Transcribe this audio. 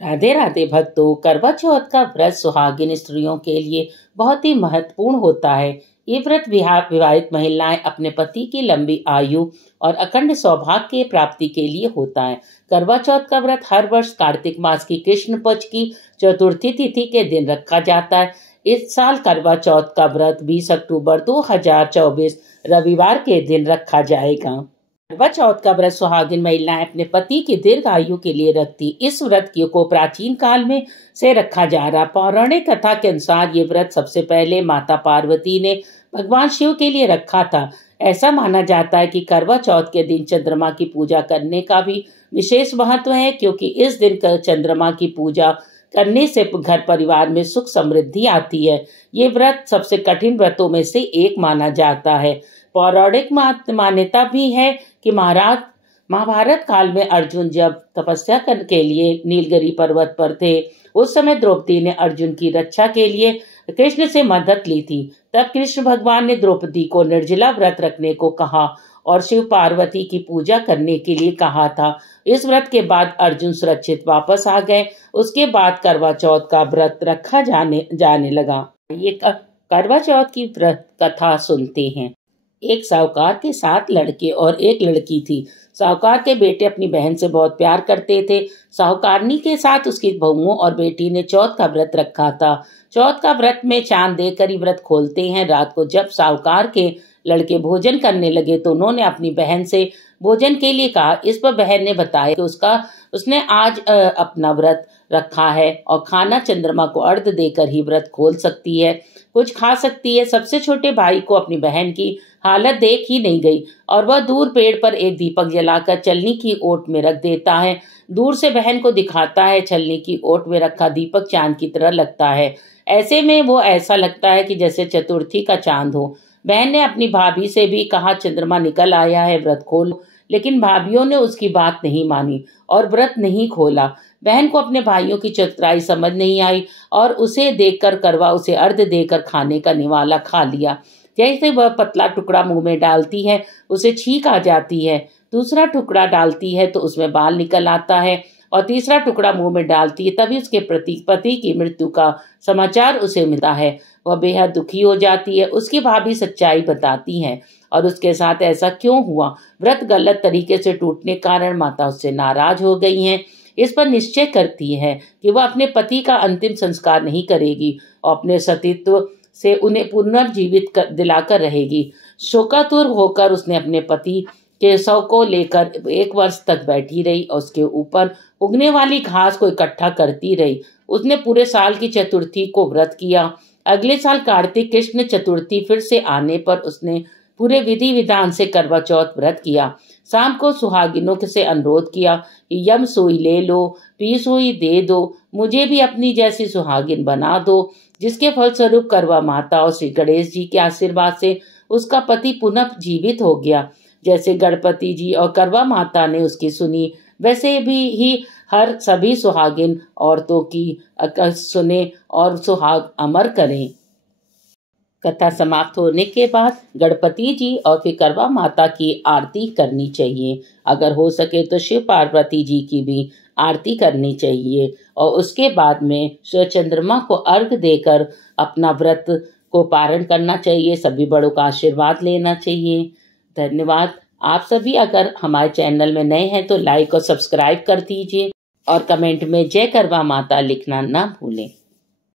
राधे राधे भक्तों, करवा चौथ का व्रत सुहागिन स्त्रियों के लिए बहुत ही महत्वपूर्ण होता है। ये व्रत विवाहित महिलाएं अपने पति की लंबी आयु और अखंड सौभाग्य की प्राप्ति के लिए होता है। करवा चौथ का व्रत हर वर्ष कार्तिक मास की कृष्ण पक्ष की चतुर्थी तिथि के दिन रखा जाता है। इस साल करवा चौथ का व्रत 20 अक्टूबर 2024 रविवार के दिन रखा जाएगा। करवा चौथ का व्रत सुहागिन महिलाएं अपने पति की दीर्घ आयु के लिए रखती। इस व्रत को प्राचीन काल में से रखा जा रहा। पौराणिक कथा के अनुसार ये व्रत सबसे पहले माता पार्वती ने भगवान शिव के लिए रखा था। ऐसा माना जाता है कि करवा चौथ के दिन चंद्रमा की पूजा करने का भी विशेष महत्व है, क्योंकि इस दिन चंद्रमा की पूजा करने से घर परिवार में सुख समृद्धि आती है। ये व्रत सबसे कठिन व्रतों में से एक माना जाता है। पौराणिक मान्यता भी है कि महाभारत काल में अर्जुन जब तपस्या करने के लिए नीलगिरी पर्वत पर थे, उस समय द्रौपदी ने अर्जुन की रक्षा के लिए कृष्ण से मदद ली थी। तब कृष्ण भगवान ने द्रौपदी को निर्जला व्रत रखने को कहा और शिव पार्वती की पूजा करने के लिए कहा था। इस व्रत के बाद अर्जुन सुरक्षित वापस आ गए। उसके बाद करवा चौथ का व्रत रखा जाने लगा। ये करवा चौथ की व्रत कथा सुनते हैं। एक साहूकार के 7 लड़के और एक लड़की थी। साहूकार के बेटे अपनी बहन से बहुत प्यार करते थे। साहूकारनी के साथ उसकी बहुओं और बेटी ने चौथ का व्रत रखा था। चौथ का व्रत में चांद देखकर ही व्रत खोलते हैं। रात को जब साहूकार के लड़के भोजन करने लगे तो उन्होंने अपनी बहन से भोजन के लिए कहा। इस पर बहन ने बताया कि उसने आज अपना व्रत रखा है और खाना चंद्रमा को अर्घ्य देकर ही व्रत खोल सकती है, कुछ खा सकती है। सबसे छोटे भाई को अपनी बहन की हालत देख ही नहीं गई और वह दूर पेड़ पर एक दीपक जलाकर छलनी की ओट में रख देता है। दूर से बहन को दिखाता है। छलनी की ओट में रखा दीपक चांद की तरह लगता है। ऐसे में वो ऐसा लगता है कि जैसे चतुर्थी का चांद हो। बहन ने अपनी भाभी से भी कहा, चंद्रमा निकल आया है, व्रत खोलो। लेकिन भाभीियों ने उसकी बात नहीं मानी और व्रत नहीं खोला। बहन को अपने भाइयों की चतुराई समझ नहीं आई और उसे देखकर करवा उसे अर्घ्य देकर खाने का निवाला खा लिया। जैसे वह पतला टुकड़ा मुंह में डालती है, उसे छींक आ जाती है। दूसरा टुकड़ा डालती है तो उसमें बाल निकल आता है और तीसरा टुकड़ा मुंह में डालती है, तभी उसके पति की मृत्यु का समाचार उसे मिलता है। वह बेहद दुखी हो जाती है। उसकी भाभी सच्चाई बताती है और उसके साथ ऐसा क्यों हुआ। व्रत गलत तरीके से टूटने कारण माता उससे नाराज हो गई हैं। इस पर निश्चय करती है कि वह अपने पति का अंतिम संस्कार नहीं करेगी और अपने सतीत्व से उन्हें पुनर्जीवित दिलाकर रहेगी। शोकातुर होकर उसने अपने पति के शव को लेकर 1 वर्ष तक बैठी रही और उसके ऊपर उगने वाली घास को इकट्ठा करती रही। उसने पूरे साल की चतुर्थी को व्रत किया। अगले साल कार्तिक कृष्ण चतुर्थी फिर से आने पर उसने पूरे विधि विधान से करवा चौथ व्रत किया। शाम को सुहागिनों से अनुरोध किया कि यम सुई ले लो, पी सुई दे दो, मुझे भी अपनी जैसी सुहागिन बना दो। जिसके फलस्वरूप करवा माता और श्री गणेश जी के आशीर्वाद से उसका पति पुनः जीवित हो गया। जैसे गणपति जी और करवा माता ने उसकी सुनी, वैसे भी हर सभी सुहागिन औरतों की सुने और सुहाग अमर करें। कथा समाप्त होने के बाद गणपति जी और फिर करवा माता की आरती करनी चाहिए। अगर हो सके तो शिव पार्वती जी की भी आरती करनी चाहिए और उसके बाद में सूर्य चंद्रमा को अर्घ्य देकर अपना व्रत को पारण करना चाहिए। सभी बड़ों का आशीर्वाद लेना चाहिए। धन्यवाद। आप सभी अगर हमारे चैनल में नए हैं तो लाइक और सब्सक्राइब कर दीजिए और कमेंट में जय करवा माता लिखना ना भूलें।